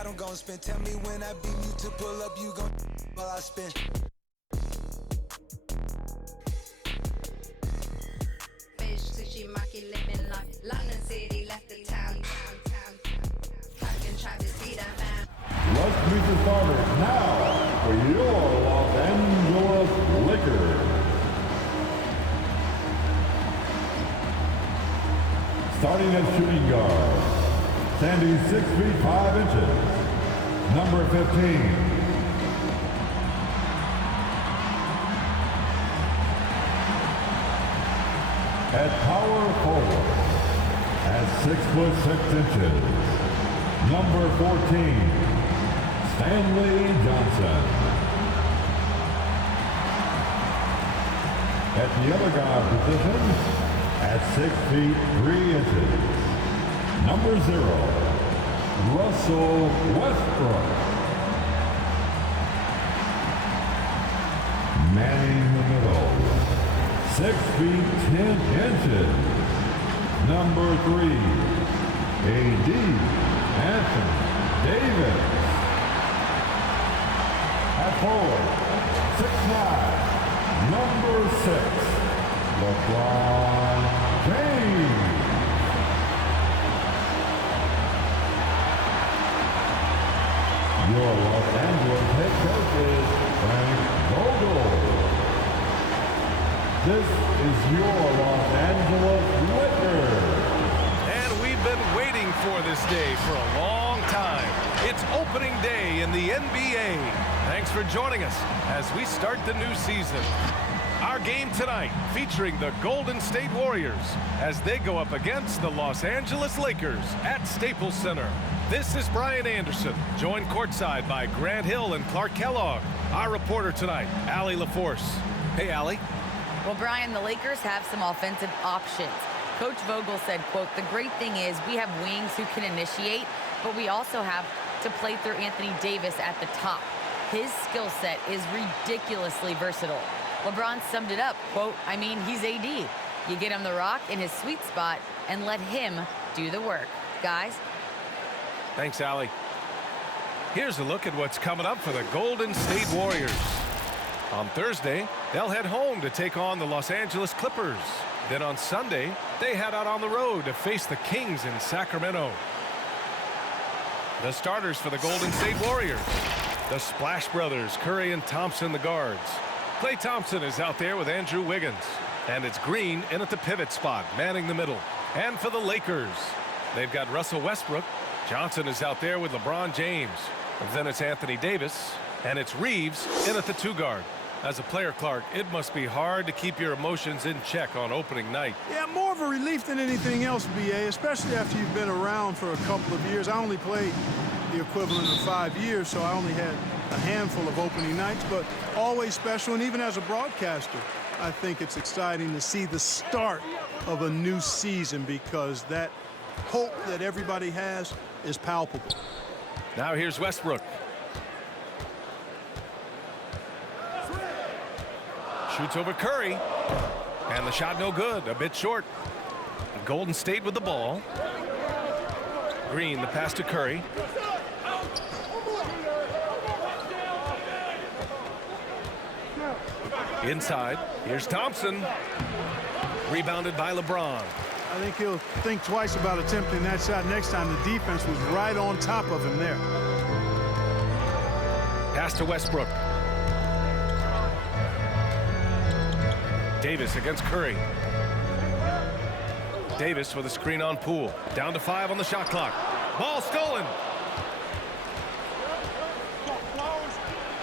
slide, I'm gon' spin. Tell me when I beam you to pull up, you gon' while I spin. Fish, sushi, maki, living life. London City, left the town. Fucking try to see that man. Let's meet the starters now for your Los Angeles Lakers. Starting at shooting guard, standing 6 feet 5 inches, number 15. At power forward, at 6 foot 6 inches, number 14, Stanley Johnson. At the other guard position, at 6 feet 3 inches, number 0, Russell Westbrook. Manning the middle, 6 feet 10 inches, number 3, A.D. Anthony Davis. At forward, 6'9", number 6, LeBron James. Your Los Angeles head coach is Frank Vogel. This is your Los Angeles Lakers. And we've been waiting for this day for a long time. It's opening day in the NBA. Thanks for joining us as we start the new season. Our game tonight featuring the Golden State Warriors as they go up against the Los Angeles Lakers at Staples Center. This is Brian Anderson, joined courtside by Grant Hill and Clark Kellogg. Our reporter tonight, Allie LaForce. Hey, Allie. Well, Brian, the Lakers have some offensive options. Coach Vogel said, quote, "The great thing is we have wings who can initiate, but we also have to play through Anthony Davis at the top. His skill set is ridiculously versatile." LeBron summed it up, quote, "I mean, he's AD. You get him the rock in his sweet spot and let him do the work." Guys? Thanks, Allie. Here's a look at what's coming up for the Golden State Warriors. On Thursday, they'll head home to take on the Los Angeles Clippers. Then on Sunday, they head out on the road to face the Kings in Sacramento. The starters for the Golden State Warriors. The Splash Brothers, Curry and Thompson, the guards. Klay Thompson is out there with Andrew Wiggins. And it's Green in at the pivot spot, manning the middle. And for the Lakers, they've got Russell Westbrook. Johnson is out there with LeBron James. And then it's Anthony Davis. And it's Reeves in at the 2 guard. As a player, Clark, it must be hard to keep your emotions in check on opening night. Yeah, more of a relief than anything else, B.A., especially after you've been around for a couple of years. I only played the equivalent of 5 years, so I only had a handful of opening nights, but always special. And even as a broadcaster, I think it's exciting to see the start of a new season because that hope that everybody has is palpable. Now here's Westbrook. Shoots over Curry. And the shot no good, a bit short. Golden State with the ball. Green, the pass to Curry. Inside, here's Thompson. Rebounded by LeBron. I think he'll think twice about attempting that shot next time. The defense was right on top of him there. Pass to Westbrook. Davis against Curry. Davis with a screen on Poole. Down to 5 on the shot clock. Ball stolen.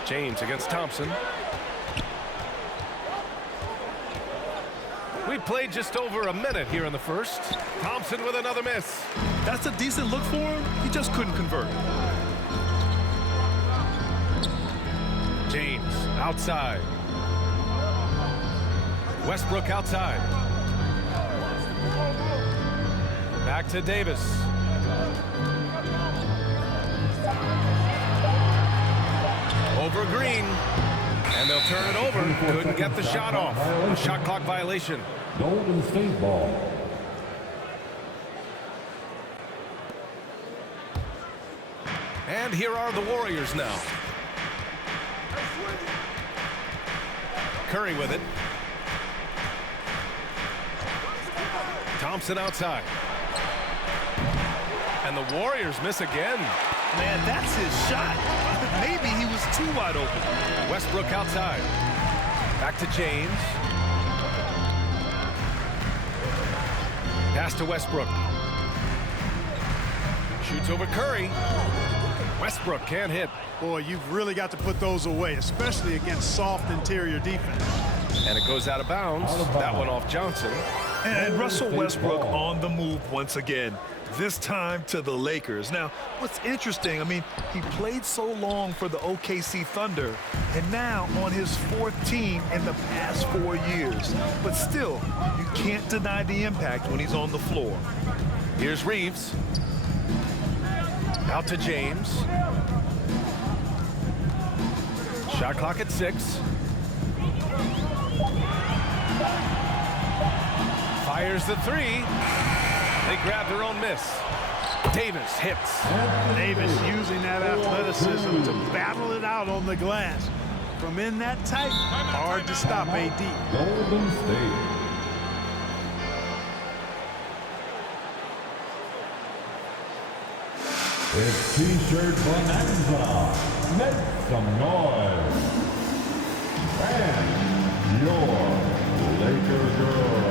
James against Thompson. We played just over a minute here in the first. Thompson with another miss. That's a decent look for him. He just couldn't convert. James outside. Westbrook outside. Back to Davis. Over Green. And they'll turn it over. Couldn't get the shot off. A shot clock violation. Golden State ball. And here are the Warriors now. Curry with it. Thompson outside. And the Warriors miss again. Man, that's his shot. Maybe he was too wide open. Westbrook outside. Back to James. Pass to Westbrook. Shoots over Curry. Westbrook can't hit. Boy, you've really got to put those away, especially against soft interior defense. And it goes out of bounds. That one off Johnson. And Russell Westbrook on the move once again, this time to the Lakers. Now, what's interesting, I mean, he played so long for the OKC Thunder, and now on his fourth team in the past 4 years. But still, you can't deny the impact when he's on the floor. Here's Reeves. Out to James. Shot clock at 6. Fires the 3. They grab their own miss. Davis hits. Davis using that athleticism to battle it out on the glass. From in that tight, hard to stop AD. Golden State. It's T-shirt bonanza. Make some noise. And your Laker girls.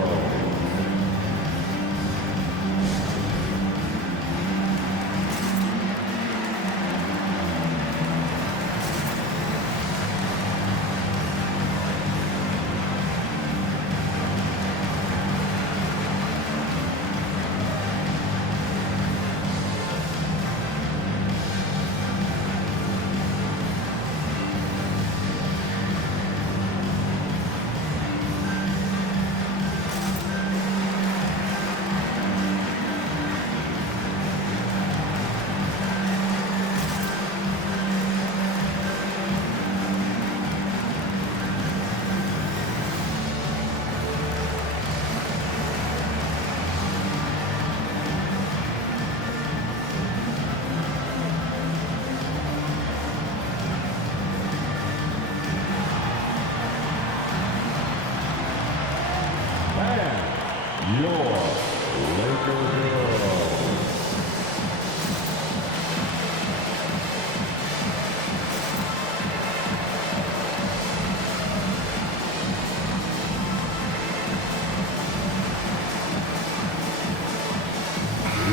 Your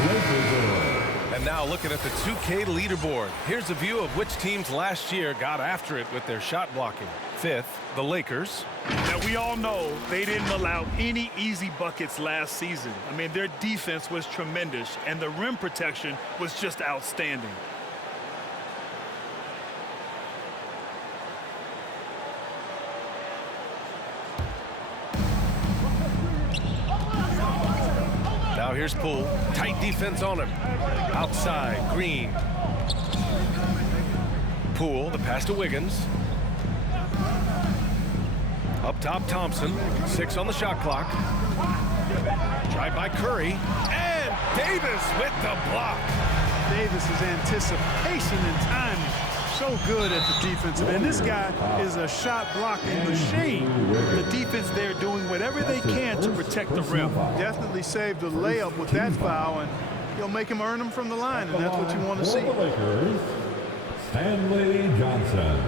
Laker girls. And now looking at the 2K leaderboard. Here's a view of which teams last year got after it with their shot blocking. 5th, the Lakers. Now, we all know they didn't allow any easy buckets last season. I mean, their defense was tremendous, and the rim protection was just outstanding. Now here's Poole. Tight defense on him. Outside, Green. Poole, the pass to Wiggins. Up top, Thompson. 6 on the shot clock. Drive by Curry. And Davis with the block. Davis's anticipation and timing, so good at the defensive end. This guy is a shot blocking machine. The defense there doing whatever they can to protect the rim. Definitely saved a layup with that foul, and he'll make him earn them from the line, and that's what you want to see. For the Lakers, Stanley Johnson.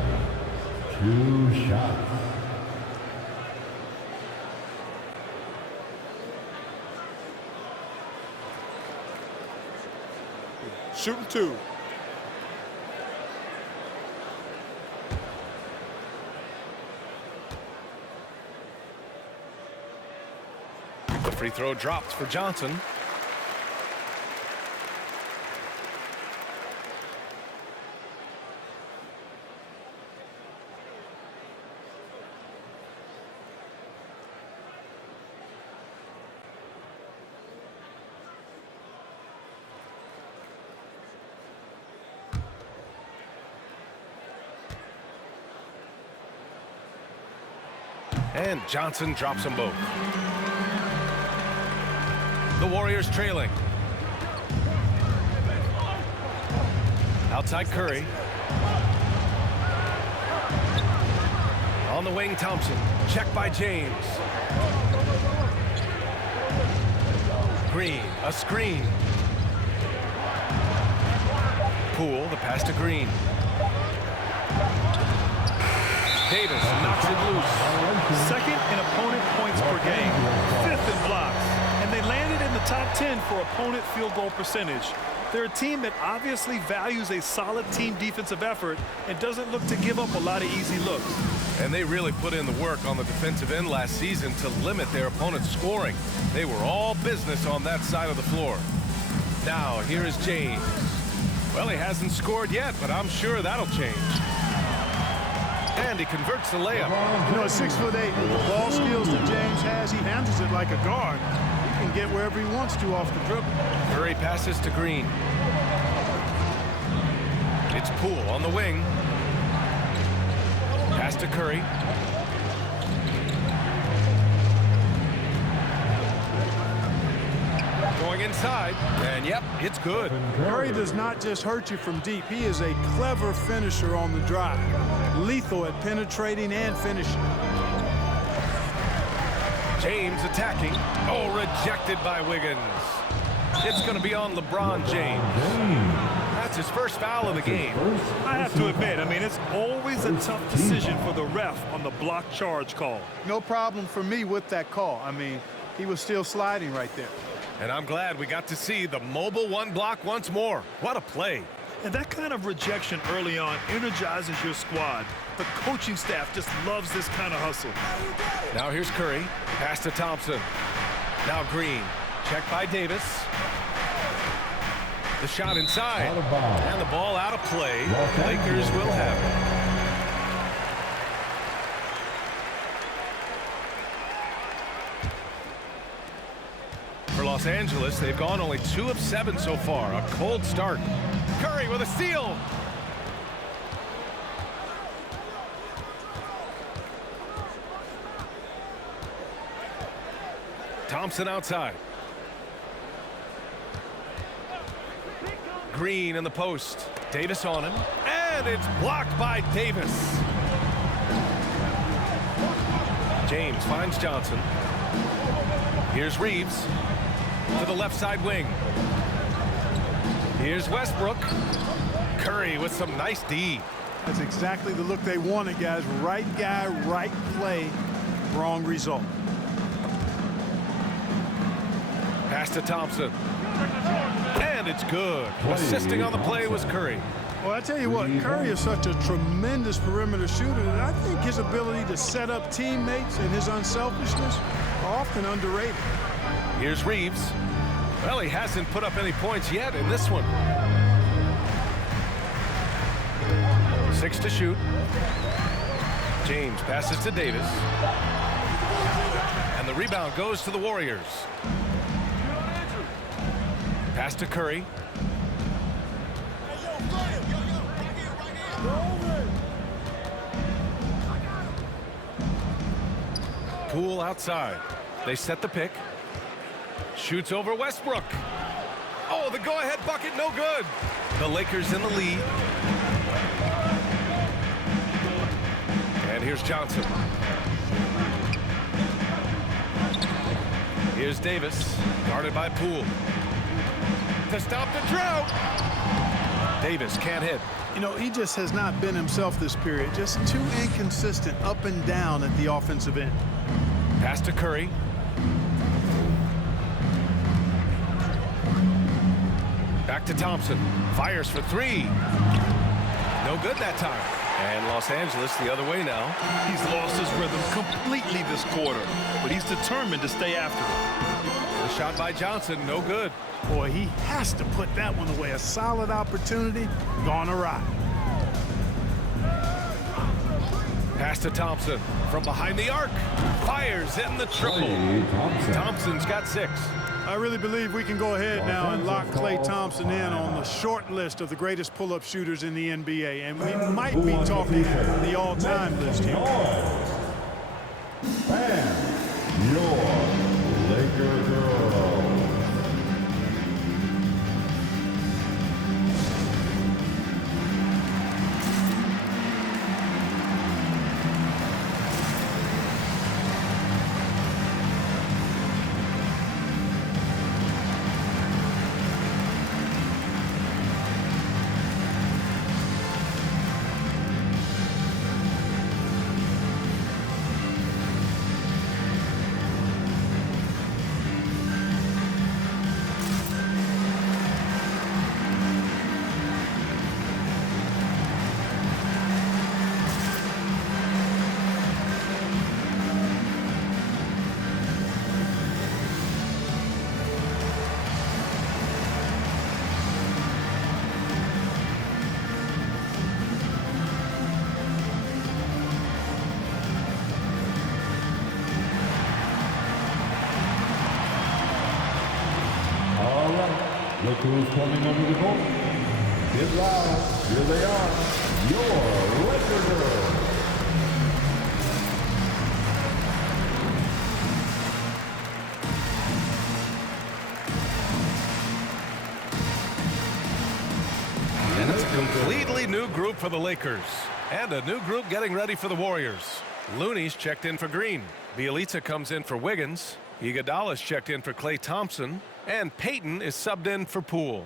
2 shots. Shooting 2. The free throw dropped for Johnson. And Johnson drops them both. The Warriors trailing. Outside Curry. On the wing, Thompson. Check by James. Green, a screen. Poole, the pass to Green. Davis knocks it loose. Second in opponent points per game. Fifth in blocks. And they landed in the top 10 for opponent field goal percentage. They're a team that obviously values a solid team defensive effort and doesn't look to give up a lot of easy looks. And they really put in the work on the defensive end last season to limit their opponent's scoring. They were all business on that side of the floor. Now, here is James. Well, he hasn't scored yet, but I'm sure that'll change. And he converts the layup. You know, at 6'8", with the ball skills that James has, he handles it like a guard. He can get wherever he wants to off the dribble. Curry passes to Green. It's Poole on the wing. Pass to Curry. Going inside, and yep, it's good. Curry does not just hurt you from deep. He is a clever finisher on the drive. Lethal at penetrating and finishing. James attacking. Oh, rejected by Wiggins. It's going to be on LeBron James. That's his first foul of the game. I have to admit, I mean, it's always a tough decision for the ref on the block charge call. No problem for me with that call. I mean, he was still sliding right there. And I'm glad we got to see the mobile one block once more. What a play. And that kind of rejection early on energizes your squad. The coaching staff just loves this kind of hustle. Now here's Curry. Pass to Thompson. Now Green. Check by Davis. The shot inside. And the ball out of play. Lakers will have it. For Los Angeles, they've gone only 2 of 7 so far. A cold start. Curry with a steal. Thompson outside. Green in the post. Davis on him. And it's blocked by Davis. James finds Johnson. Here's Reeves to the left side wing. Here's Westbrook. Curry with some nice D. That's exactly the look they wanted, guys. Right guy, right play, wrong result. Pass to Thompson. And it's good. Assisting on the play was Curry. Well, I tell you what, Curry is such a tremendous perimeter shooter that I think his ability to set up teammates and his unselfishness are often underrated. Here's Reeves. Well, he hasn't put up any points yet in this one. 6 to shoot. James passes to Davis. And the rebound goes to the Warriors. Pass to Curry. Poole outside. They set the pick. Shoots over Westbrook. Oh, the go-ahead bucket, no good. The Lakers in the lead. And here's Johnson. Here's Davis, guarded by Poole. To stop the drought. Davis can't hit. You know, he just has not been himself this period. Just too inconsistent up and down at the offensive end. Pass to Curry. Back to Thompson. Fires for 3. No good that time. And Los Angeles the other way now. He's lost his rhythm completely this quarter, but he's determined to stay after it. The shot by Johnson, no good. Boy, he has to put that one away. A solid opportunity, gone awry. Pass to Thompson from behind the arc. Fires in the triple. Thompson's got 6. I really believe we can go ahead now and lock Klay Thompson in on the short list of the greatest pull-up shooters in the NBA. And we might be talking the all-time list here. And your Laker girls. Look who's coming under the goal. Get loud. Here they are. Your Laker Girls. And it's a completely new group for the Lakers. And a new group getting ready for the Warriors. Looney's checked in for Green. Bjelica comes in for Wiggins. Iguodala's checked in for Klay Thompson. And Payton is subbed in for Poole.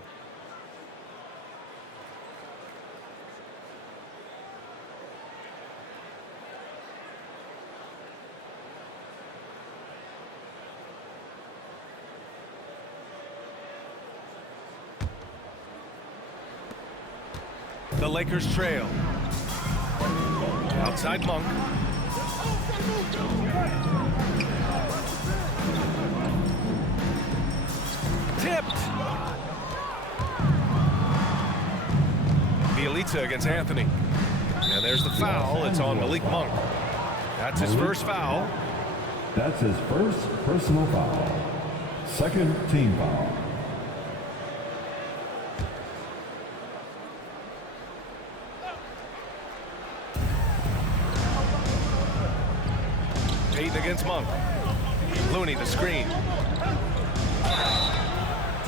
The Lakers trail. Outside Monk. Tipped. Bjelica against Anthony. And there's the foul. It's on Malik Monk. That's his first foul. That's his first personal foul. Second team foul. Payton against Monk. Looney the screen.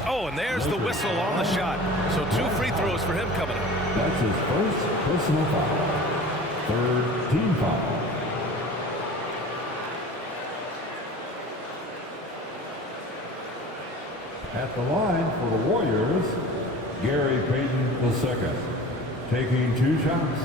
Oh, and there's the whistle on the shot. So 2 free throws for him coming up. That's his first personal foul. Third team foul. At the line for the Warriors, Gary Payton II, taking 2 shots.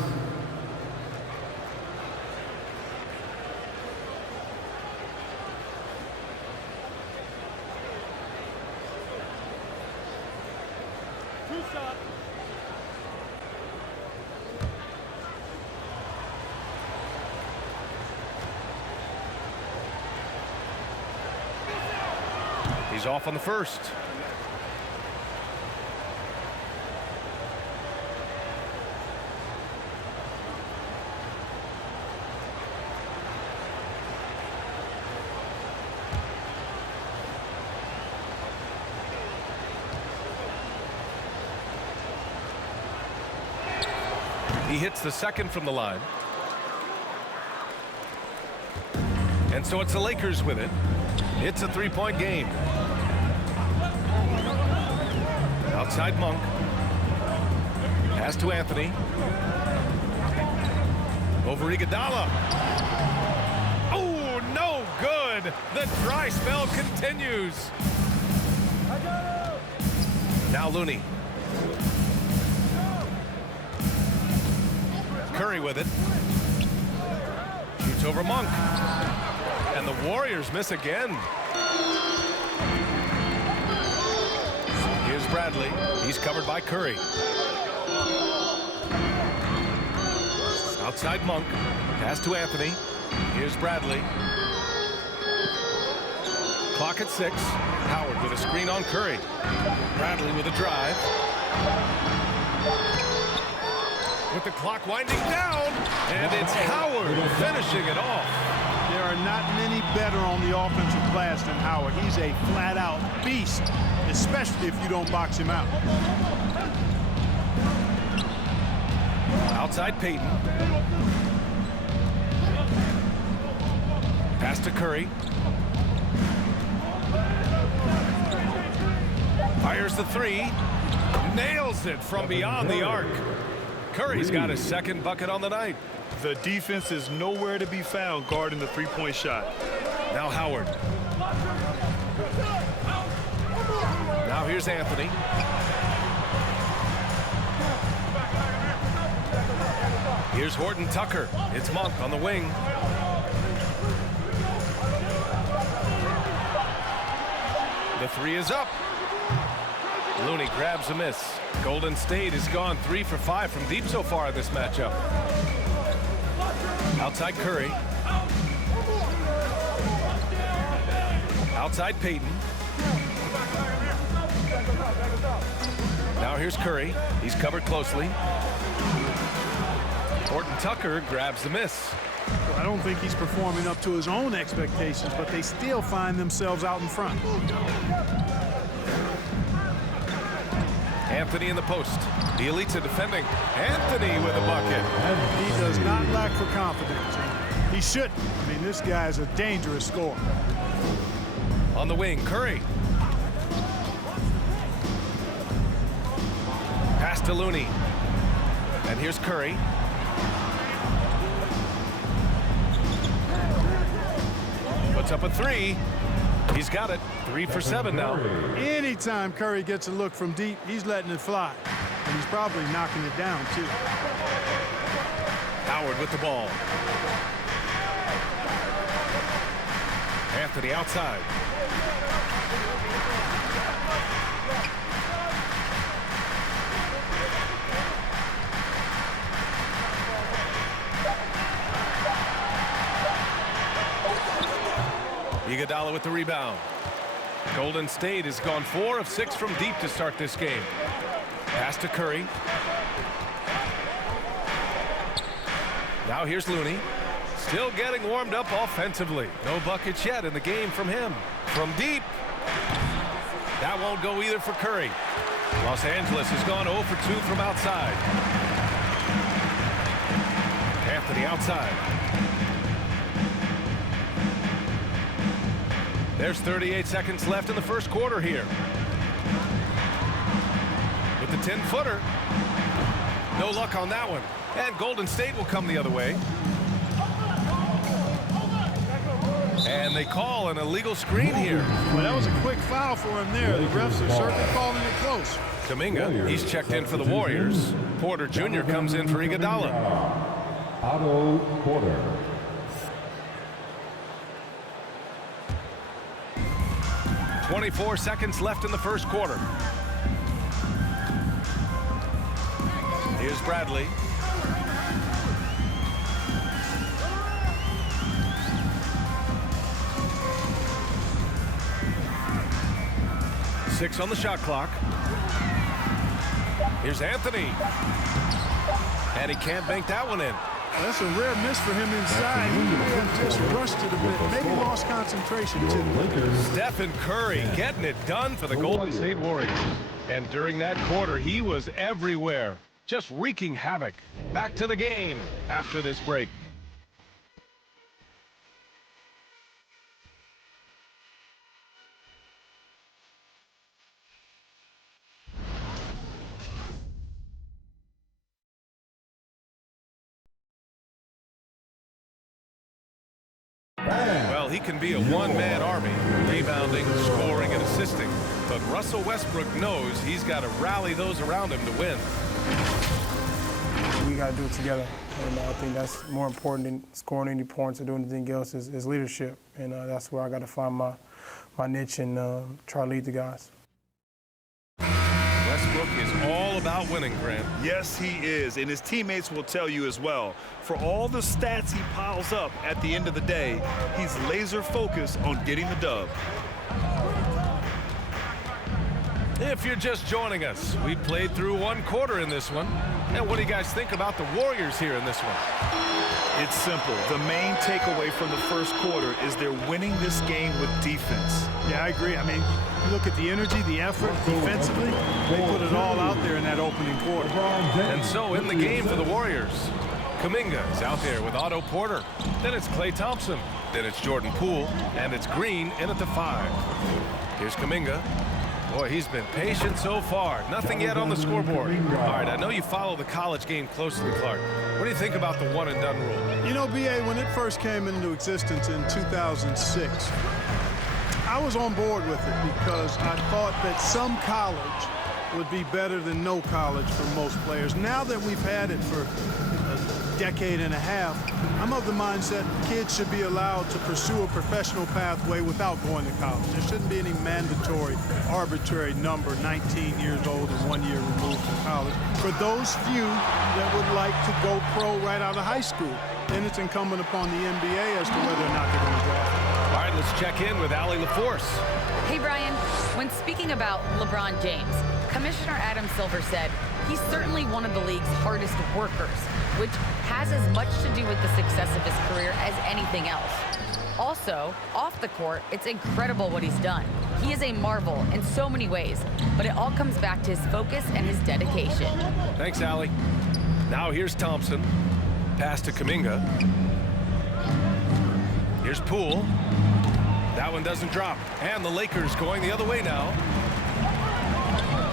He's off on the first. He hits the second from the line. And so it's the Lakers with it. It's a 3-point game. Outside Monk. Pass to Anthony. Over Iguodala. Oh, no good. The dry spell continues. Now Looney. Curry with it. Shoots over Monk. And the Warriors miss again. Here's Bradley. He's covered by Curry. Outside Monk. Pass to Anthony. Here's Bradley. Clock at 6. Howard with a screen on Curry. Bradley with a drive. With the clock winding down. And it's Howard finishing it off. There are not many better on the offensive glass than Howard. He's a flat-out beast, especially if you don't box him out. Outside Payton. Pass to Curry. Fires the 3. Nails it from beyond the arc. Curry's got his second bucket on the night. The defense is nowhere to be found guarding the 3-point shot. Now Howard. Now here's Anthony. Here's Horton Tucker. It's Monk on the wing. The 3 is up. Looney grabs a miss. Golden State has gone 3 for 5 from deep so far in this matchup. Outside Curry. Outside Payton. Now here's Curry. He's covered closely. Horton Tucker grabs the miss. I don't think he's performing up to his own expectations, but they still find themselves out in front. Anthony in the post. The elites are defending. Anthony with a bucket. He does not lack for confidence. He shouldn't. I mean, this guy is a dangerous scorer. On the wing, Curry. Pass to Looney. And here's Curry. Puts up a three. He's got it. 3 for 7 now. Anytime Curry gets a look from deep, he's letting it fly. And he's probably knocking it down, too. Howard with the ball. Anthony outside. Iguodala with the rebound. Golden State has gone 4 of 6 from deep to start this game. Pass to Curry. Now here's Looney. Still getting warmed up offensively. No buckets yet in the game from him. From deep. That won't go either for Curry. Los Angeles has gone 0 for 2 from outside. Anthony outside. There's 38 seconds left in the first quarter here. With the 10-footer. No luck on that one. And Golden State will come the other way. And they call an illegal screen here. Well, that was a quick foul for him there. The refs are certainly calling it close. Kuminga, he's checked in for the Warriors. Porter Jr. comes in for Iguodala. Otto Porter. 24 seconds left in the first quarter. Here's Bradley. Six on the shot clock. Here's Anthony. And he can't bank that one in. That's a rare miss for him inside. He may have just rushed it a bit. Maybe lost concentration, too. Stephen Curry getting it done for the Golden State Warriors. And during that quarter, he was everywhere, just wreaking havoc. Back to the game after this break. Well, he can be a one-man army, rebounding, scoring, and assisting. But Russell Westbrook knows he's got to rally those around him to win. We got to do it together. And I think that's more important than scoring any points or doing anything else is leadership. And that's where I got to find my niche and try to lead the guys. Westbrook is all about winning, Grant. Yes, he is, and his teammates will tell you as well. For all the stats he piles up at the end of the day, he's laser focused on getting the dub. If you're just joining us, we played through one quarter in this one. Now, what do you guys think about the Warriors here in this one? It's simple. The main takeaway from the first quarter is they're winning this game with defense. Yeah, I agree. I mean, you look at the energy, the effort defensively, they put it all out there in that opening quarter. And so in the game for the Warriors, Kuminga is out there with Otto Porter. Then it's Klay Thompson. Then it's Jordan Poole. And it's Green in at the 5. Here's Kuminga. Boy, he's been patient so far. Nothing yet on the scoreboard. All right, I know you follow the college game closely, Clark. What do you think about the one-and-done rule? You know, B.A., when it first came into existence in 2006, I was on board with it because I thought that some college would be better than no college for most players. Now that we've had it for a decade and a half, I'm of the mindset kids should be allowed to pursue a professional pathway without going to college. There shouldn't be any mandatory, arbitrary number, 19 years old and 1 year removed from college. For those few that would like to go pro right out of high school, then it's incumbent upon the NBA as to whether or not they're going to draft. All right, let's check in with Allie LaForce. Hey, Brian, when speaking about LeBron James, Commissioner Adam Silver said he's certainly one of the league's hardest workers, which has as much to do with the success of his career as anything else. Also, off the court, it's incredible what he's done. He is a marvel in so many ways, but it all comes back to his focus and his dedication. Thanks, Allie. Now here's Thompson. Pass to Kuminga. Here's Poole. That one doesn't drop. And the Lakers going the other way now.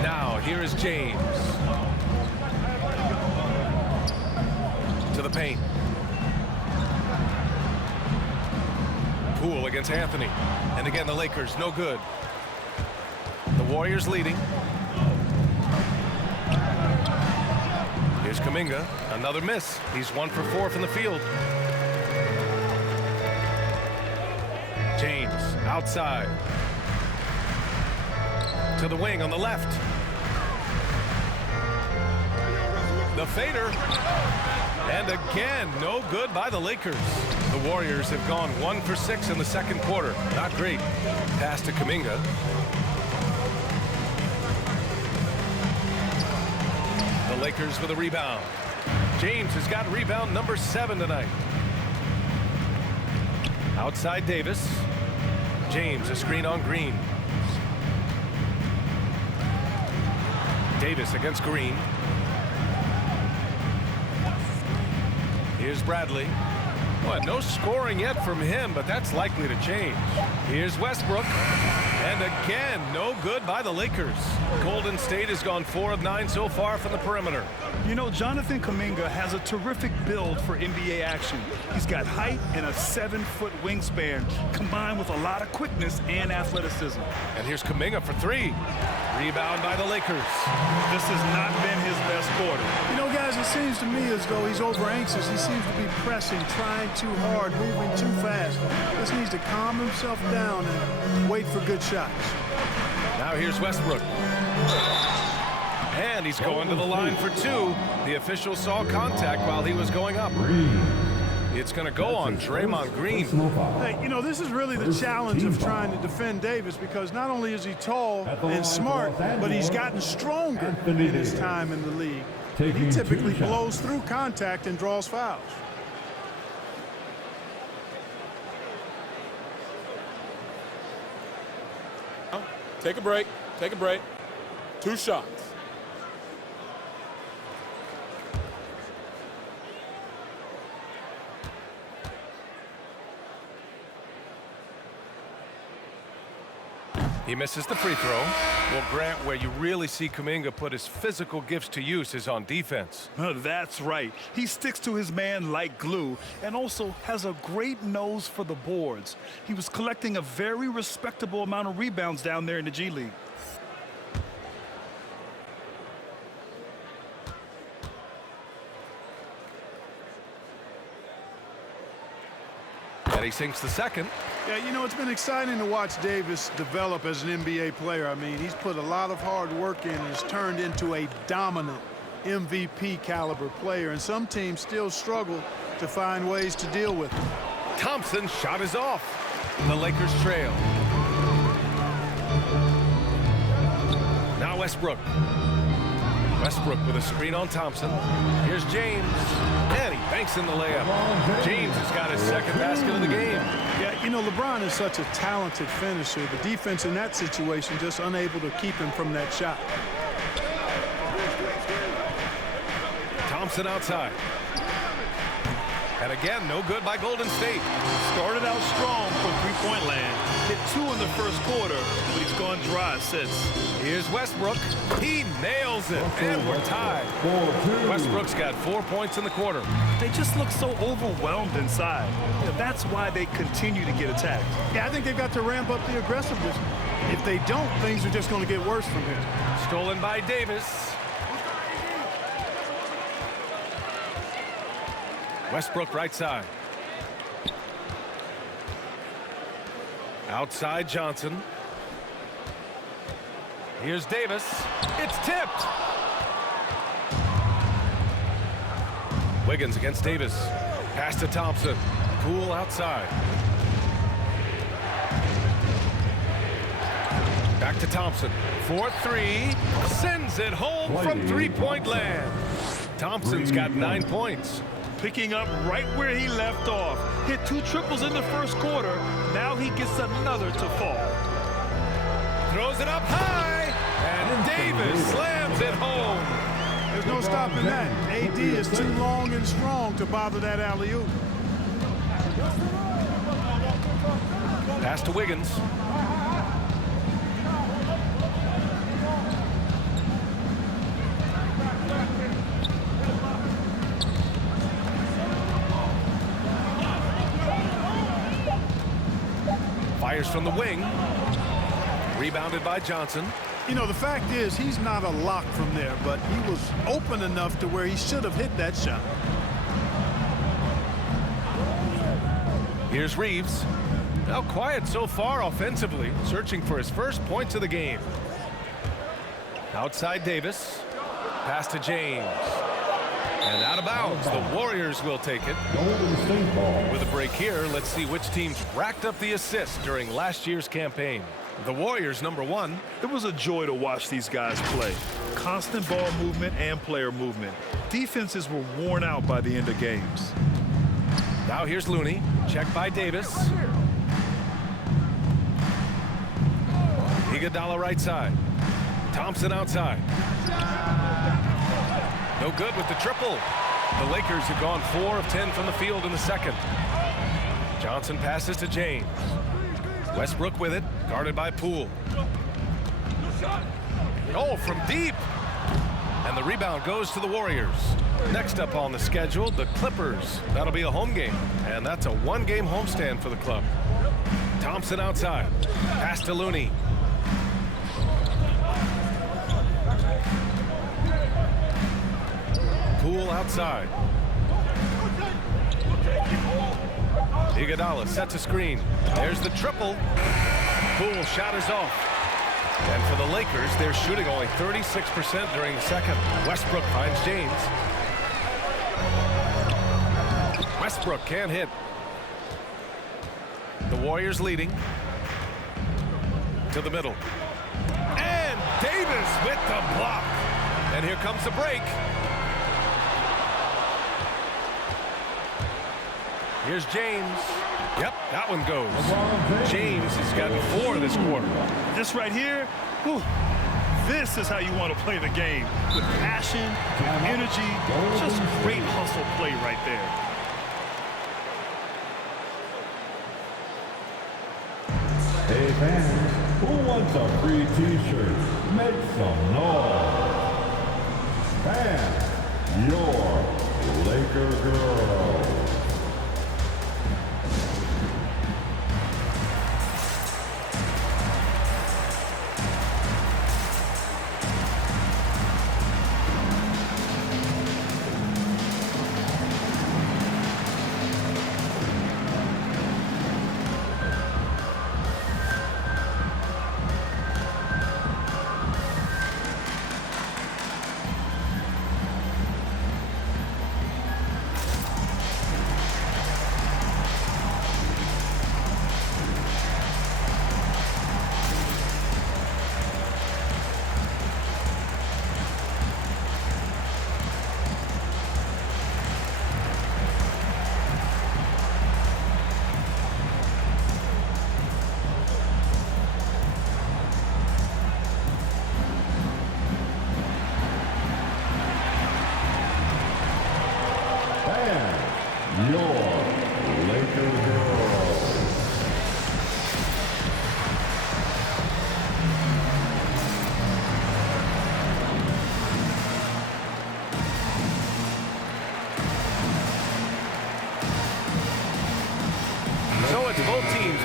Now, here is James. To the paint. Poole against Anthony. And again, the Lakers, no good. The Warriors leading. Here's Kuminga. Another miss. He's 1 for 4 from the field. James outside. To the wing on the left. The fader. And again, no good by the Lakers. The Warriors have gone 1 for 6 in the second quarter. Not great. Pass to Kuminga. The Lakers with a rebound. James has got rebound number 7 tonight. Outside Davis. James, a screen on Green. Davis against Green. Here's Bradley. Well, no scoring yet from him, but that's likely to change. Here's Westbrook. And again, no good by the Lakers. Golden State has gone 4 of 9 so far from the perimeter. You know, Jonathan Kuminga has a terrific build for NBA action. He's got height and a 7-foot wingspan, combined with a lot of quickness and athleticism. And here's Kuminga for 3. Rebound by the Lakers. This has not been his best quarter. You know, guys, it seems to me as though he's over anxious. He seems to be pressing, trying too hard, moving too fast. Just needs to calm himself down and wait for good shots. Now here's Westbrook. And he's going to the line for 2. The official saw contact while he was going up. It's going to go on Draymond Green. Hey, you know, this is really the challenge of trying to defend Davis, because not only is he tall and smart, but he's gotten stronger in his time in the league. He typically blows through contact and draws fouls. Take a break. Take a break. 2 shots. He misses the free throw. Well, Grant, where you really see Kuminga put his physical gifts to use is on defense. That's right. He sticks to his man like glue and also has a great nose for the boards. He was collecting a very respectable amount of rebounds down there in the G League. And he sinks the second. Yeah, you know, it's been exciting to watch Davis develop as an NBA player. I mean, he's put a lot of hard work in and has turned into a dominant MVP caliber player, and some teams still struggle to find ways to deal with him. Thompson's shot is off. The Lakers trail. Now Westbrook. Westbrook with a screen on Thompson. Here's James. And he banks in the layup. James has got his second basket of the game. Yeah, you know, LeBron is such a talented finisher. The defense in that situation just unable to keep him from that shot. Thompson outside. And again, no good by Golden State. Started out strong from three-point land. Hit 2 in the first quarter, but he's gone dry since. Here's Westbrook. He nails it, and we're tied. Westbrook's got 4 points in the quarter. They just look so overwhelmed inside. Yeah, that's why they continue to get attacked. Yeah, I think they've got to ramp up the aggressiveness. If they don't, things are just going to get worse from here. Stolen by Davis. Westbrook right side. Outside Johnson. Here's Davis. It's tipped. Wiggins against Davis. Pass to Thompson. Poole outside. Back to Thompson. 4-3. Sends it home from three-point land. Thompson's got 9 points. picking up right where he left off. Hit 2 triples in the first quarter. Now he gets another to fall. Throws it up high, and Davis slams it home. There's no stopping that. AD is too long and strong to bother that alley-oop. Pass to Wiggins. Fires from the wing. Rebounded by Johnson. You know, the fact is he's not a lock from there, but he was open enough to where he should have hit that shot. Here's Reeves. Now quiet so far offensively, searching for his first points of the game. Outside Davis. Pass to James. And out of bounds. The Warriors will take it. Golden State ball. With a break here, let's see which teams racked up the assists during last year's campaign. The Warriors, number 1. It was a joy to watch these guys play. Constant ball movement and player movement. Defenses were worn out by the end of games. Now here's Looney. Checked by Davis. Iguodala right side. Thompson outside. No good with the triple. The Lakers have gone 4 of 10 from the field in the second. Johnson passes to James. Westbrook with it, guarded by Poole. Oh, from deep. And the rebound goes to the Warriors. Next up on the schedule, the Clippers. That'll be a home game, and that's a 1-game homestand for the club. Thompson outside. Pass to Looney. Poole outside. Iguodala sets a screen. There's the triple. Poole shot is off. And for the Lakers, they're shooting only 36% during the second. Westbrook finds James. Westbrook can't hit. The Warriors leading. To the middle. And Davis with the block. And here comes the break. Here's James. Yep, that one goes. James has gotten 4 this quarter. This right here, whew, this is how you want to play the game. With passion, with energy, just great hustle play right there. Hey fans, who wants a free t-shirt? Make some noise. And your Laker girl.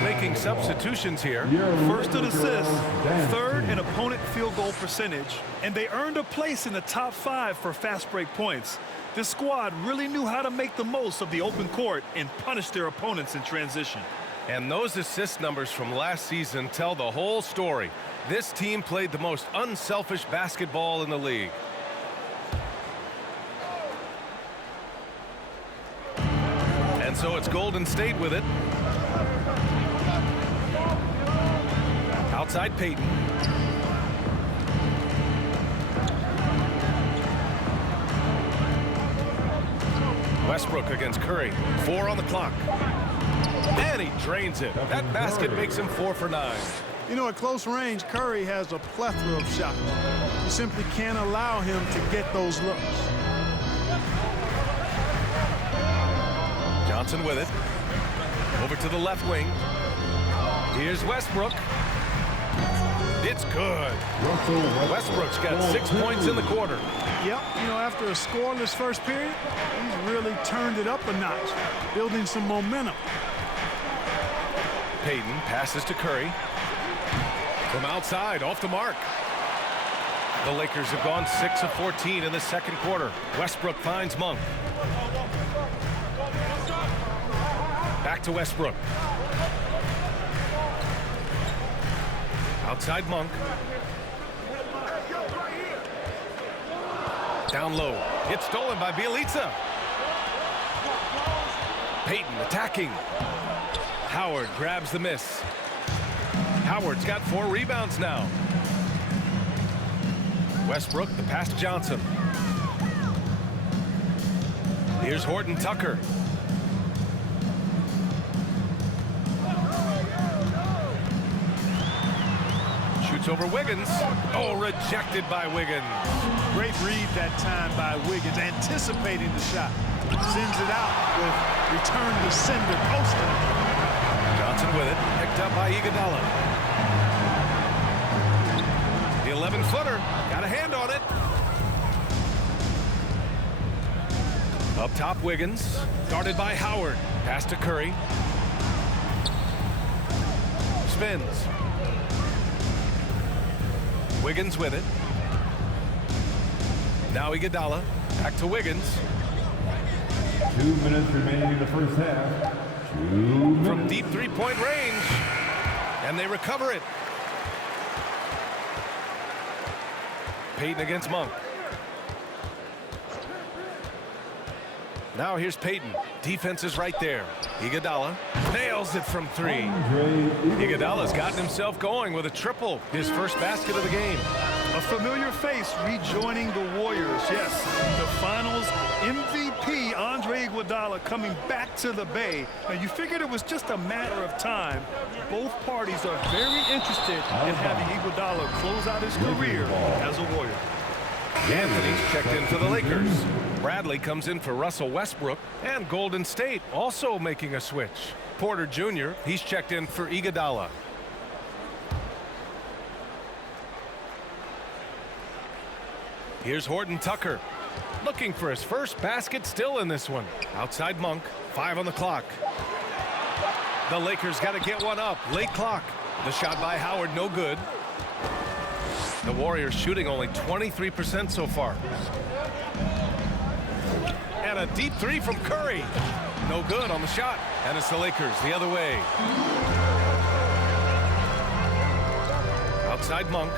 Making substitutions here. First an assist, third an opponent field goal percentage, and they earned a place in the top 5 for fast break points. This squad really knew how to make the most of the open court and punish their opponents in transition. And those assist numbers from last season tell the whole story. This team played the most unselfish basketball in the league. And so it's Golden State with it. Outside Payton. Westbrook against Curry. 4 on the clock. And he drains it. That basket makes him 4 for 9. You know, at close range, Curry has a plethora of shots. You simply can't allow him to get those looks. Johnson with it. Over to the left wing. Here's Westbrook. It's good. Westbrook's got 6 points in the quarter. Yep, you know, after a scoreless first period, he's really turned it up a notch, building some momentum. Payton passes to Curry. From outside, off the mark. The Lakers have gone 6 of 14 in the second quarter. Westbrook finds Monk. Back to Westbrook. Outside Monk. Down low. It's stolen by Bjelica. Payton attacking. Howard grabs the miss. Howard's got 4 rebounds now. Westbrook, the pass to Johnson. Here's Horton Tucker. Shoots over Wiggins. Oh, rejected by Wiggins. Great read that time by Wiggins, anticipating the shot. Sends it out with return to sender poster. Johnson with it, picked up by Iguodala. The 11-footer, got a hand on it. Up top, Wiggins, guarded by Howard. Pass to Curry. Spins. Wiggins with it. Now Iguodala, back to Wiggins. 2 minutes remaining in the first half. 2 minutes. From deep three-point range. And they recover it. Payton against Monk. Now here's Payton. Defense is right there. Iguodala nails it from 3. Iguodala's gotten himself going with a triple. His first basket of the game. A familiar face rejoining the Warriors. Yes, the finals MVP, Andre Iguodala, coming back to the Bay. Now, you figured it was just a matter of time. Both parties are very interested in having Iguodala close out his career as a Warrior. Anthony's checked in for the Lakers. Bradley comes in for Russell Westbrook. And Golden State also making a switch. Porter Jr., he's checked in for Iguodala. Here's Horton Tucker. Looking for his first basket still in this one. Outside Monk, 5 on the clock. The Lakers got to get one up. Late clock. The shot by Howard, no good. The Warriors shooting only 23% so far. And a deep 3 from Curry. No good on the shot. And it's the Lakers the other way. Outside Monk.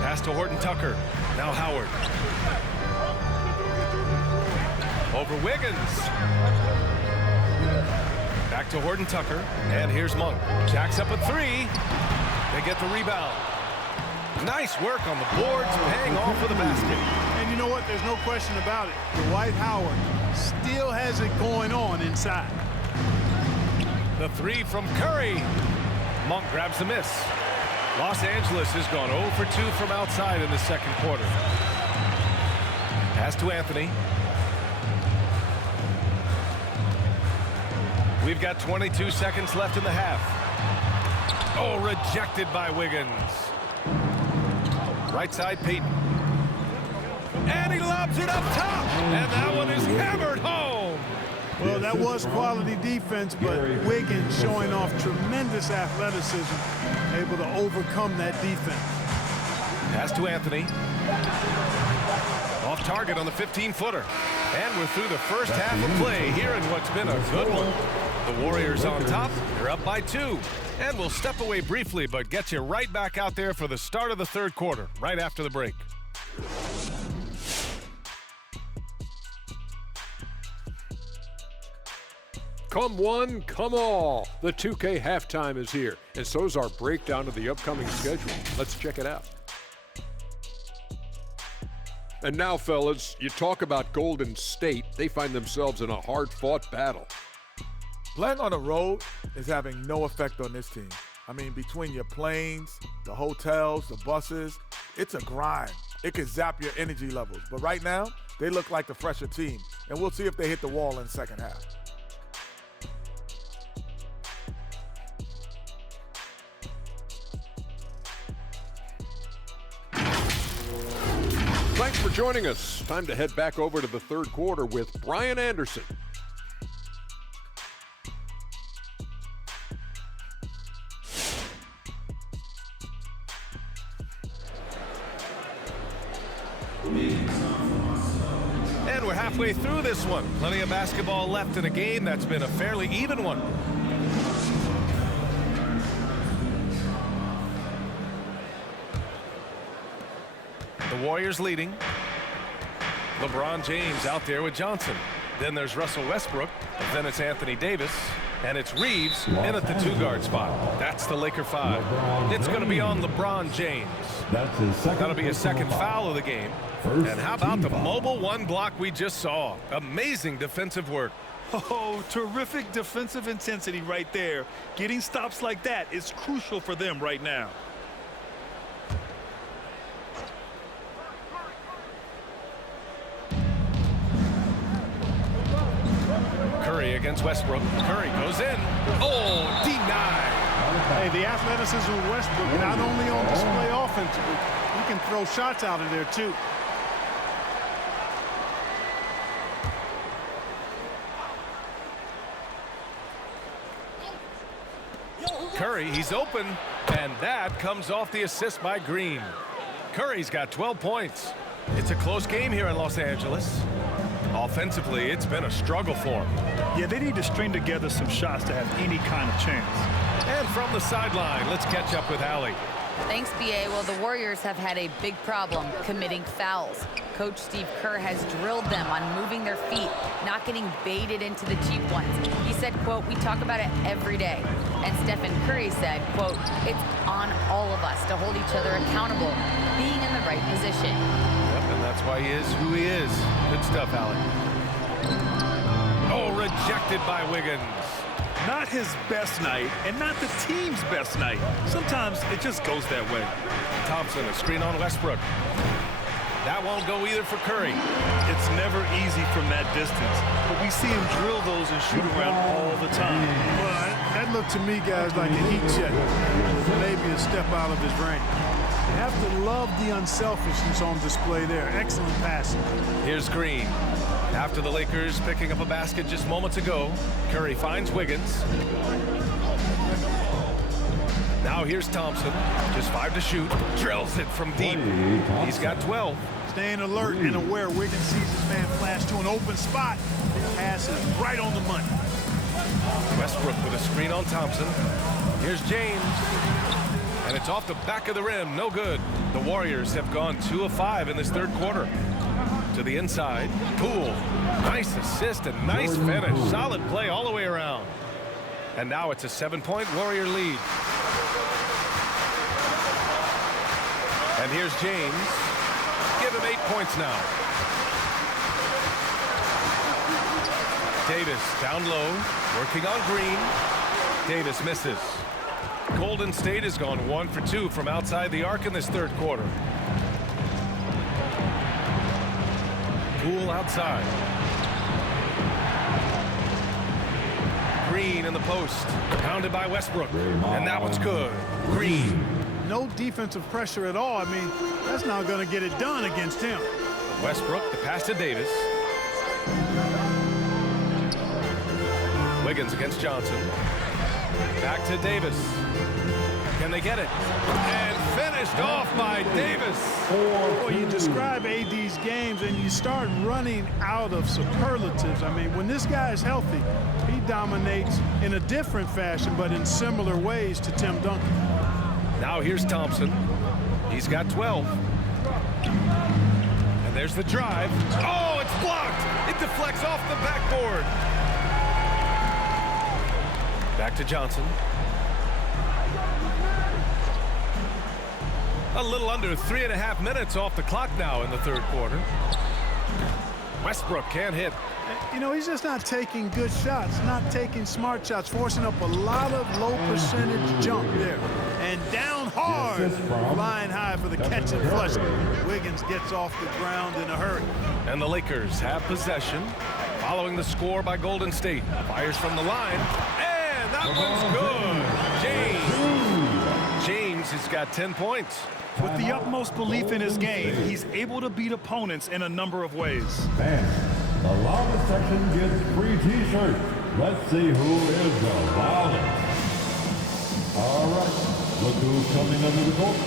Pass to Horton Tucker. Now Howard. Over Wiggins. Back to Horton Tucker. And here's Monk. Jacks up a 3. They get the rebound. Nice work on the boards, paying off with a basket. And you know what? There's no question about it. Dwight Howard still has it going on inside. The 3 from Curry. Monk grabs the miss. Los Angeles has gone 0 for 2 from outside in the second quarter. Pass to Anthony. We've got 22 seconds left in the half. Oh, rejected by Wiggins. Right side, Payton. And he lobs it up top. And that one is hammered home. Well, that was quality defense, but Wiggins showing off tremendous athleticism, able to overcome that defense. Pass to Anthony. Off target on the 15-footer. And we're through the first half of play here in what's been a good one. The Warriors on top. They're up by 2. And we'll step away briefly, but get you right back out there for the start of the third quarter, right after the break. Come one, come all. The 2K halftime is here, and so is our breakdown of the upcoming schedule. Let's check it out. And now, fellas, you talk about Golden State. They find themselves in a hard-fought battle. Playing on the road is having no effect on this team. I mean, between your planes, the hotels, the buses, it's a grind. It can zap your energy levels. But right now, they look like the fresher team. And we'll see if they hit the wall in the second half. Thanks for joining us. Time to head back over to the third quarter with Brian Anderson. And we're halfway through this one. Plenty of basketball left in a game that's been a fairly even one. The Warriors leading. LeBron James out there with Johnson. Then there's Russell Westbrook. Then it's Anthony Davis. And it's Reeves in at the two-guard spot. That's the Laker 5. It's going to be on LeBron James. That's his second. That'll be his second foul of the game. And how about the mobile one block we just saw? Amazing defensive work. Oh, terrific defensive intensity right there. Getting stops like that is crucial for them right now. Curry against Westbrook. Curry goes in. Oh, denied. Hey, the athleticism of Westbrook not only on display offensively, he can throw shots out of there too. Curry, he's open, and that comes off the assist by Green. Curry's got 12 points. It's a close game here in Los Angeles. Offensively, it's been a struggle for him. Yeah, they need to string together some shots to have any kind of chance. And from the sideline, let's catch up with Allie. Thanks, B.A. Well, the Warriors have had a big problem committing fouls. Coach Steve Kerr has drilled them on moving their feet, not getting baited into the cheap ones. He said, quote, "We talk about it every day." And Stephen Curry said, quote, "It's on all of us to hold each other accountable, being in the right position." Yep, and that's why he is who he is. Good stuff, Allie. Oh, rejected by Wiggins. Not his best night, and not the team's best night. Sometimes it just goes that way. Thompson, a screen on Westbrook. That won't go either for Curry. It's never easy from that distance, but we see him drill those and shoot around all the time. Well, that looked to me, guys, like a heat check. Maybe a step out of his range. You have to love the unselfishness on display there. Excellent passing. Here's Green. After the Lakers picking up a basket just moments ago, Curry finds Wiggins. Now here's Thompson. Just 5 to shoot. Drills it from deep. He's got 12. Staying alert and aware. Wiggins sees his man flash to an open spot. Pass is right on the money. Westbrook with a screen on Thompson. Here's James. And it's off the back of the rim. No good. The Warriors have gone 2 of 5 in this third quarter. To the inside. Poole. Nice assist and nice finish. Solid play all the way around. And now it's a 7-point Warrior lead. And here's James. Give him 8 points now. Davis down low, working on Green. Davis misses. Golden State has gone 1 for 2 from outside the arc in this third quarter. Poole outside. Green in the post. Pounded by Westbrook. And that one's good. Green. No defensive pressure at all. I mean, that's not going to get it done against him. Westbrook, the pass to Davis. Wiggins against Johnson. Back to Davis. Can they get it? And finished off by Davis. Well, you describe AD's games and you start running out of superlatives. I mean, when this guy is healthy, he dominates in a different fashion, but in similar ways to Tim Duncan. Now here's Thompson. He's got 12. And there's the drive. Oh, it's blocked. It deflects off the backboard. Back to Johnson. A little under 3.5 minutes off the clock now in the third quarter. Westbrook can't hit. You know, he's just not taking good shots, not taking smart shots, forcing up a lot of low percentage jump there. And down hard, flying high for the catch and flush. Wiggins gets off the ground in a hurry. And the Lakers have possession following the score by Golden State. Fires from the line, and that one's good. James has got 10 points. With the utmost belief in his game, he's able to beat opponents in a number of ways. Fans, the loudest section gets free t-shirts. Let's see who is the loudest. All right, look who's coming under the court.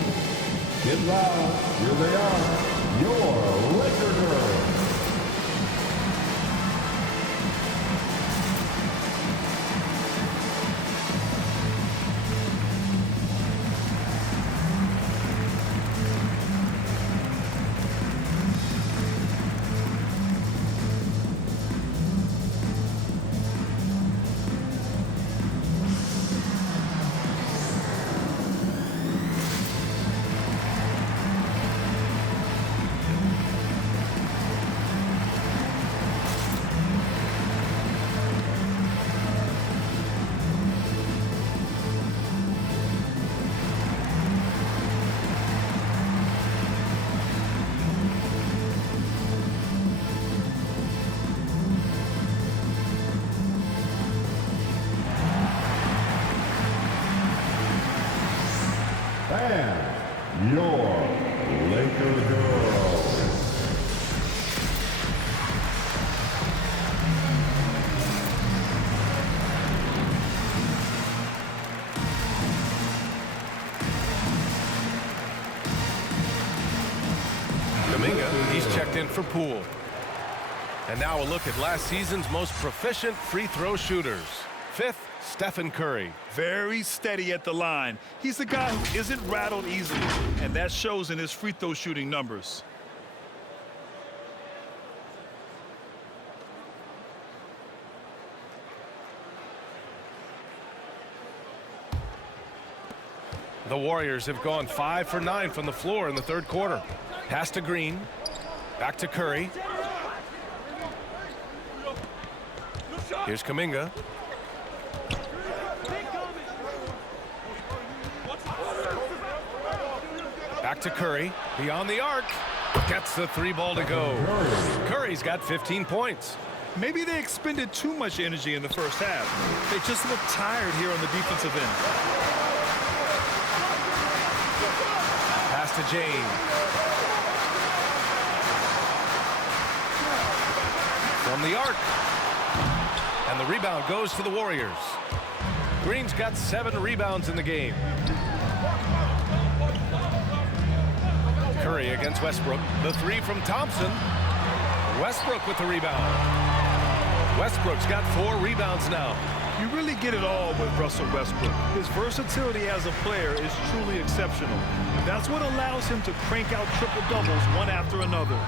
Get loud. Here they are, your Laker girls. And your Laker girls. Kuminga, he's checked in for Poole. And now a look at last season's most proficient free throw shooters. Fifth, Stephen Curry. Very steady at the line. He's the guy who isn't rattled easily, and that shows in his free throw shooting numbers. The Warriors have gone 5 for 9 from the floor in the third quarter. Pass to Green. Back to Curry. Here's Kuminga. Back to Curry. Beyond the arc. Gets the three ball to go. Curry's got 15 points. Maybe they expended too much energy in the first half. They just look tired here on the defensive end. Pass to James. From the arc. And the rebound goes to the Warriors. Green's got 7 rebounds in the game. Curry against Westbrook. The three from Thompson. Westbrook with the rebound. Westbrook's got 4 rebounds now. You really get it all with Russell Westbrook. His versatility as a player is truly exceptional. That's what allows him to crank out triple-doubles one after another.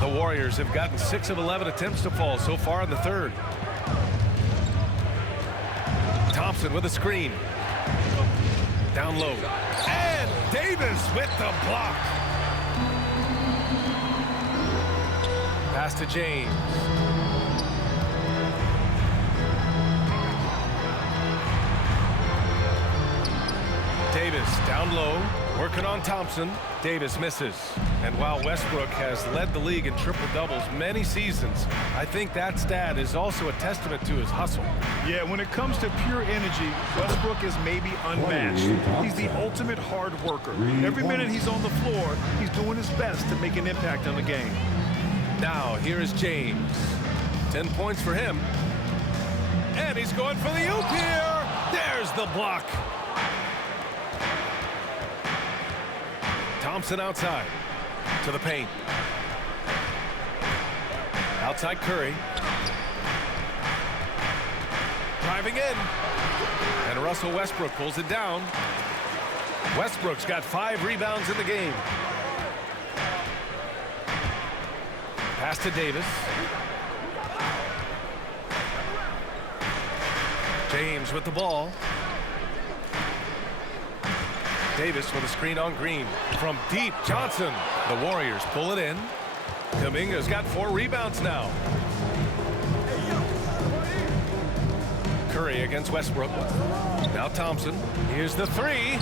The Warriors have gotten 6 of 11 attempts to fall so far in the third. Thompson with a screen. Down low. And Davis with the block. Pass to James. Davis down low, working on Thompson. Davis misses. And while Westbrook has led the league in triple-doubles many seasons, I think that stat is also a testament to his hustle. Yeah, when it comes to pure energy, Westbrook is maybe unmatched. He's the ultimate hard worker. Every minute he's on the floor, he's doing his best to make an impact on the game. Now, here is James. 10 points for him. And he's going for the oop here. There's the block. Thompson outside to the paint. Outside Curry. Driving in. And Russell Westbrook pulls it down. Westbrook's got 5 rebounds in the game. Pass to Davis. James with the ball. Davis with a screen on Green. From deep, Johnson. The Warriors pull it in. Kuminga's got 4 rebounds now. Curry against Westbrook. Now Thompson. Here's the 3.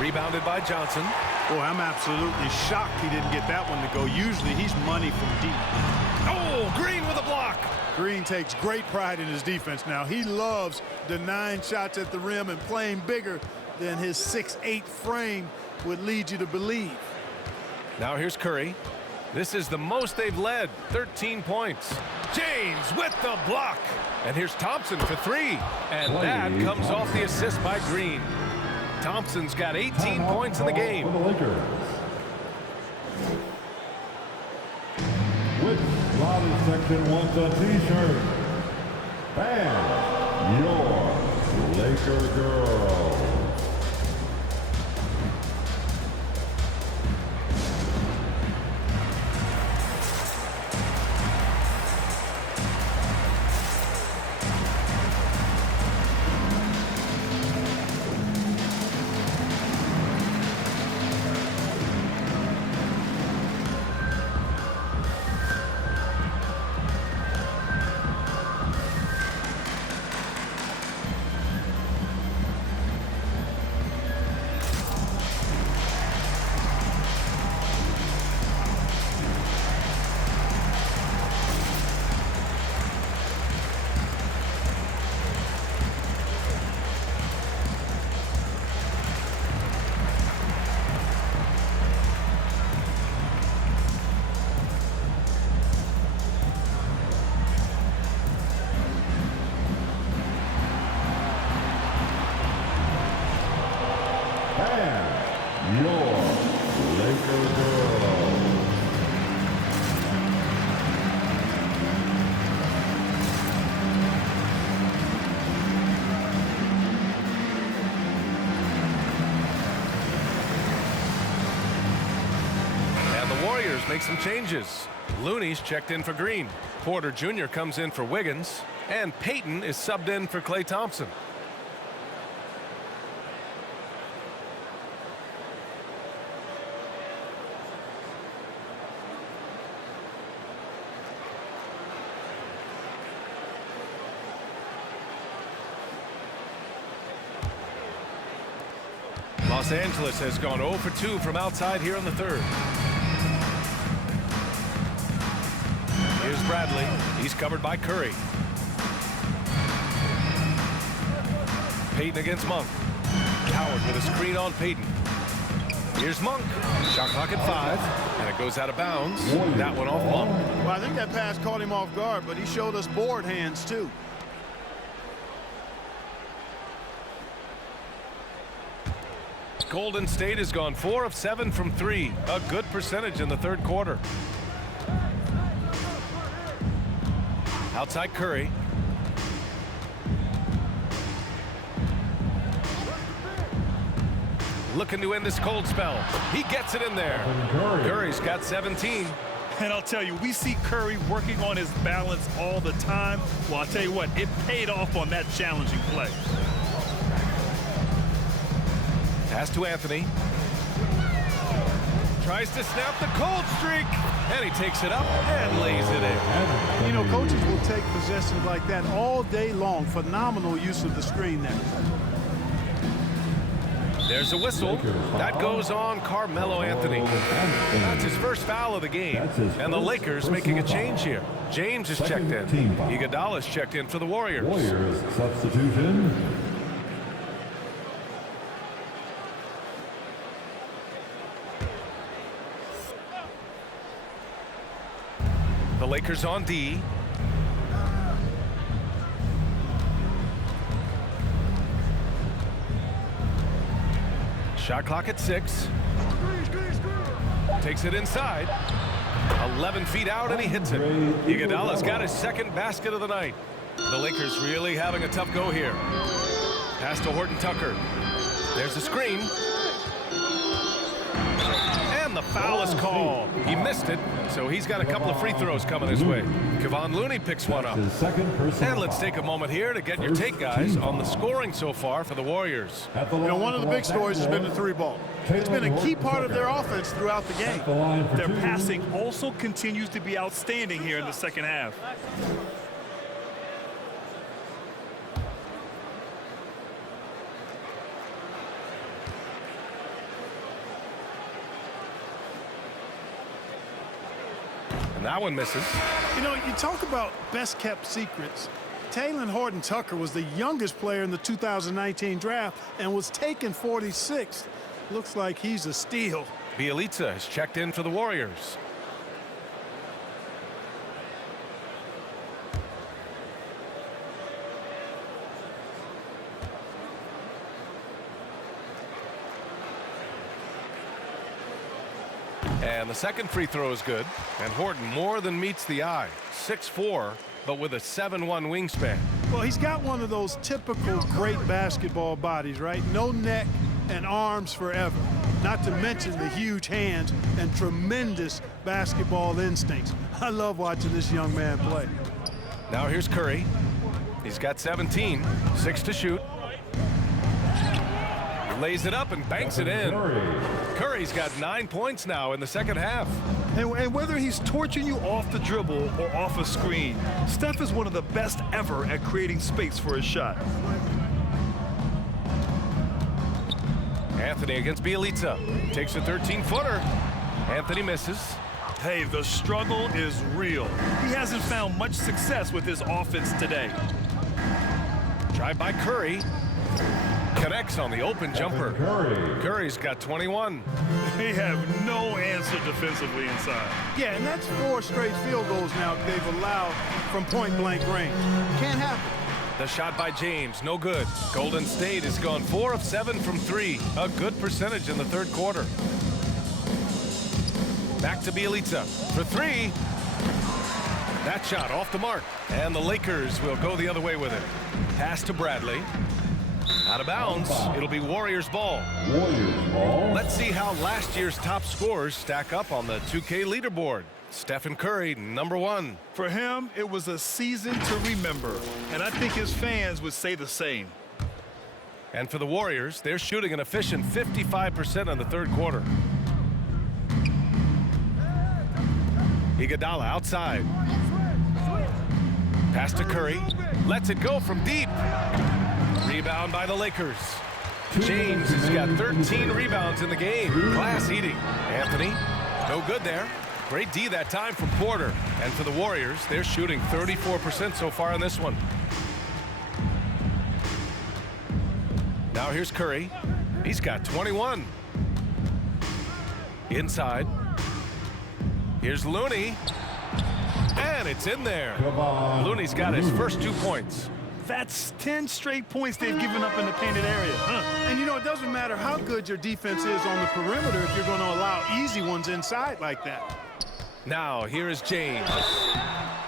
Rebounded by Johnson. Boy, I'm absolutely shocked he didn't get that one to go. Usually he's money from deep. Oh, Green with a block. Green takes great pride in his defense now. He loves denying shots at the rim and playing bigger than his 6'8" frame would lead you to believe. Now here's Curry. This is the most they've led, 13 points. James with the block. And here's Thompson for 3. And that comes off the assist by Green. Thompson's got 18 points in the game. For the Lakers. Which Lobby Section wants a t-shirt? And your Laker girl. And your Laker girl. And the Warriors make some changes. Looney's checked in for Green. Porter Jr. comes in for Wiggins. And Payton is subbed in for Klay Thompson. Los Angeles has gone 0 for 2 from outside here in the 3rd. Here's Bradley. He's covered by Curry. Payton against Monk. Howard with a screen on Payton. Here's Monk. Shot clock at 5. And it goes out of bounds. That one off Monk. Well, I think that pass caught him off guard, but he showed us board hands too. Golden State has gone 4 of 7 from 3. A good percentage in the 3rd quarter. Outside Curry. Looking to end this cold spell. He gets it in there. Curry's got 17. And I'll tell you, we see Curry working on his balance all the time. Well, I'll tell you what, it paid off on that challenging play. Pass to Anthony. Tries to snap the cold streak. And he takes it up and lays it in. You know, coaches will take possessions like that all day long. Phenomenal use of the screen there. There's a whistle. That goes on Carmelo Anthony. That's his first foul of the game. And the Lakers making a change here. James is checked in. Iguodala's checked in for the Warriors. Warriors substitution. The Lakers on D. Shot clock at 6. Takes it inside. 11 feet out and he hits it. Iguodala's got his 2nd basket of the night. The Lakers really having a tough go here. Pass to Horton Tucker. There's a screen. And the foul is called. He missed it, so he's got a couple of free throws coming his way. Kevon Looney picks one up. And let's take a moment here to get your take, guys, on the scoring so far for the Warriors. You know, one of the big stories has been the three ball. It's been a key part of their offense throughout the game. Their passing also continues to be outstanding here in the second half. And that one misses. You know, you talk about best kept secrets. Talen Horton-Tucker was the youngest player in the 2019 draft and was taken 46th. Looks like he's a steal. Bjelica has checked in for the Warriors. And the second free throw is good. And Horton more than meets the eye. 6'4", but with a 7'1" wingspan. Well, he's got one of those typical great basketball bodies, right? No neck and arms forever. Not to mention the huge hands and tremendous basketball instincts. I love watching this young man play. Now here's Curry. He's got 17, 6 to shoot. Lays it up and banks it in. Curry's got 9 points now in the second half. And whether he's torching you off the dribble or off a screen, Steph is one of the best ever at creating space for his shot. Anthony against Bjelica. Takes a 13-footer. Anthony misses. Hey, the struggle is real. He hasn't found much success with his offense today. Drive by Curry. Connects on the open jumper. Curry's got 21. They have no answer defensively inside. Yeah, and that's 4 straight field goals now they've allowed from point-blank range. Can't happen. The shot by James, no good. Golden State has gone 4 of 7 from 3. A good percentage in the third quarter. Back to Bjelica for 3. That shot off the mark. And the Lakers will go the other way with it. Pass to Bradley. Out of bounds. It'll be Warriors ball. Let's see how last year's top scorers stack up on the 2K leaderboard. Stephen Curry, #1. For him, it was a season to remember, and I think his fans would say the same. And for the Warriors, they're shooting an efficient 55% in the third quarter. Iguodala outside. Pass to Curry. Lets it go from deep. Rebound by the Lakers. James has got 13 rebounds in the game. Glass eating. Anthony, no good there. Great D that time from Porter. And for the Warriors, they're shooting 34% so far in this one. Now here's Curry. He's got 21. Inside. Here's Looney. And it's in there. Looney's got his first 2 points. That's 10 straight points they've given up in the painted area. And you know, it doesn't matter how good your defense is on the perimeter if you're going to allow easy ones inside like that. Now, here is James.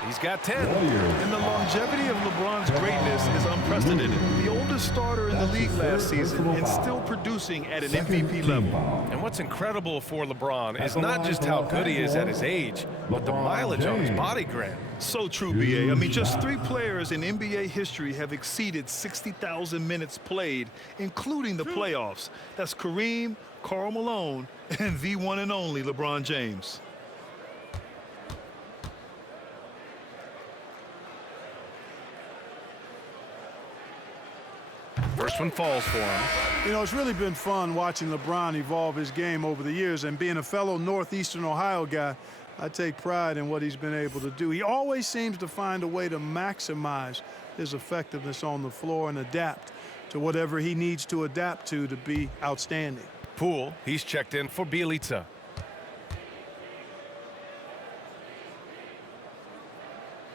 He's got 10. And the longevity of LeBron's greatness is unprecedented. The oldest starter in the league last season and still producing at an MVP level. And what's incredible for LeBron is not just how good he is at his age, but the mileage on his body grant. So true, B.A. I mean, just 3 players in NBA history have exceeded 60,000 minutes played, including the playoffs. That's Kareem, Karl Malone, and the one and only LeBron James. First one falls for him. You know, it's really been fun watching LeBron evolve his game over the years, and being a fellow Northeastern Ohio guy, I take pride in what he's been able to do. He always seems to find a way to maximize his effectiveness on the floor and adapt to whatever he needs to adapt to be outstanding. Poole, he's checked in for Bjelica.